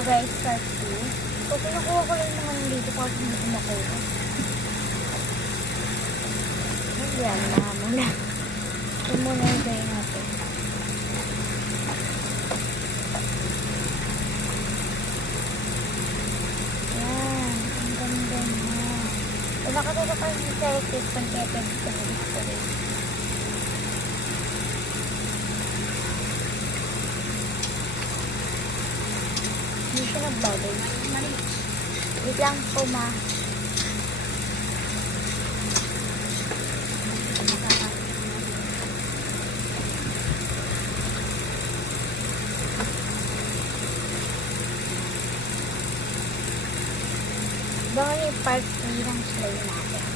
guys, part 2. So, kinukuha ko lang naman dito kasi hindi ko makuha. Yan, muna. Ito muna yung gawin natin. Yan, ang ganda na. So, nakatulog pa yung selfies pang keped sa display. Hindi siya nag-bubble. Wait lang po, ma. Baka yung part 3 ng slay natin.